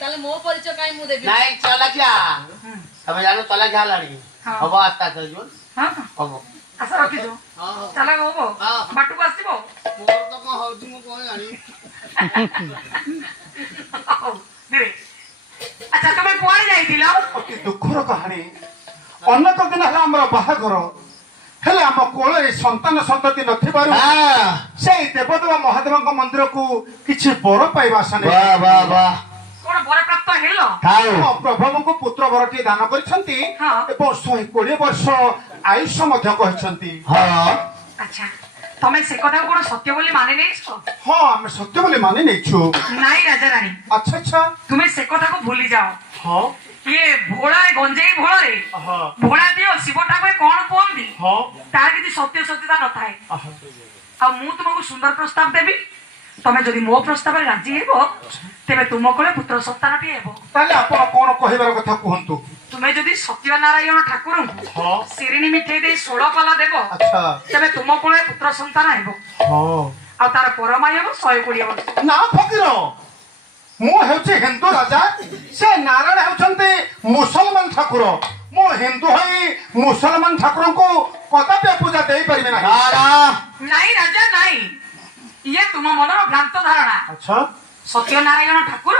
ताले मो परिचय काई मु देबी नहीं चला क्या तबे जानो चला क्या लाड़ी हबो आस्ता चल जो हां हबो आशा रखी जो चला होबो बाटू को आसीबो मोर तो को होजी मु कोई आनी दे अच्छा तुम कोआई जाईतिलो अति दुखर कहानी अनेक दिन है हमर बाहाघर हेले आम कोଳରେ संतान संतति नथिबारु से देवदेव महादेव मंदिर को किछि बर पाइबा आशा नै वाह वाह वाह कोन बर प्राप्त हेलो थाउ प्रभु को पुत्र वरटी दान करछंती एवं 120 वर्ष आयुष मध्य कहछंती हां अच्छा तमे से कथा कोन सत्य बोली माने नै छो हां हम सत्य बोली माने नै छु नाही राजा रानी अच्छा अच्छा तुमे से कथा को भूली जाओ हां ये भोला गंजेई भोला रे हां भोला दियो शिव ठाकुर कोन कोंदी हां तार किछि सत्य सत्यता न थाए आ मु तुमको सुंदर प्रस्ताव देबी तमे जदि मो प्रस्ताव रे राजी हेबो तेबे तुम कोले पुत्र संतानटी हेबो ताले आपण कोन कहिबार कथा कहंतु तुमे जदि सत्यनारायण ठाकुर हां सिरिनी मिठे दे 16 पाला देबो अच्छा तेबे तुम कोले पुत्र संतान हेबो हां आ तार परमाय हेबो 120 वर्ष ना फकीर मु हेउछि हिंदू राजा से नारायण हेउछन्ते मुसलमान ठाकुर मो हिंदू हई मुसलमान ठाकुर को कदापि पूजा देई परिबे ना नहीं राजा नहीं ये तुम मनर भ्रांत धारणा अच्छा सत्यनारायण ठाकुर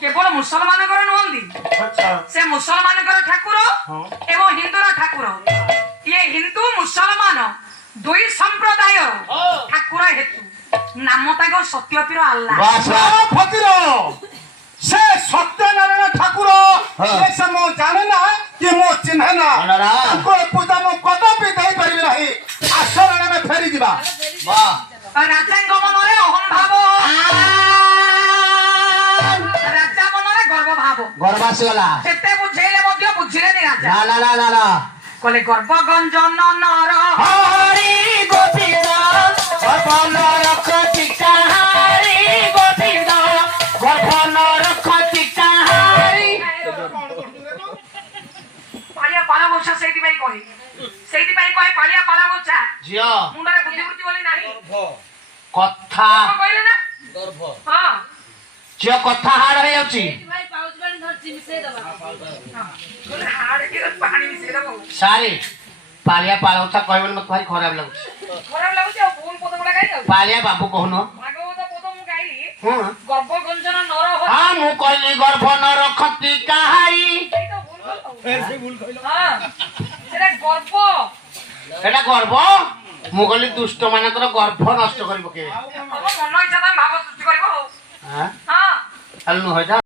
केवल मुसलमान कर नुहंदी अच्छा से मुसलमान कर ठाकुर एवं हिंदूर ठाकुर ये हिंदू मुसलमान दुई संप्रदाय ठाकुर हेतु नाम ताको सत्यपीर अल्लाह वाह फकीर से सत्यनारायण ठाकुर से मो जाने ना कि मो चिन्ह ना को पूजा मो कदापि देई परिबे नाही आशरण में फेरी दिबा वाह राजांग मनरे अहम भाव राजा मनरे गर्व भाव गर्वासी वाला सेते बुझेले मध्य बुझिले नि राजा ना ना ना ना ना कले गर्व गंजन नर हरि गोविंद गर्भन रखति कहारी गोविंद गर्भन रखति कहारी पालिया पाला मोछा सेति भाई कहे पालिया पाला मोछा जियो मुंडरे बुद्धि बुद्धि बोली नाही कथा कहले ना गर्भ हां जियो कथा हाड हो जाउची भाई पाउच पानी धरची मिसे दबा बोले हाड़ के पानी मिसे दबो सारी पालिया पालौथा कहबन मत भारी खराब लागुची खराब लागुची आ फोन पद बोला गाई पालिया बाबू कहनो भागवत पद मु गाइली हां गर्भ गंजन नर हो हां मु कहली गर्भन रखति कहारी এই তো ভুল কইলো ফের সে ভুল কইলো हां সেটা গর্ভ এটা গর্ভ মু कहली दुष्ट मानकर गर्भ नष्ट करिबो के তব মন ইচ্ছা তুমি ভাব সৃষ্টি করিব हां हां আলু হইতা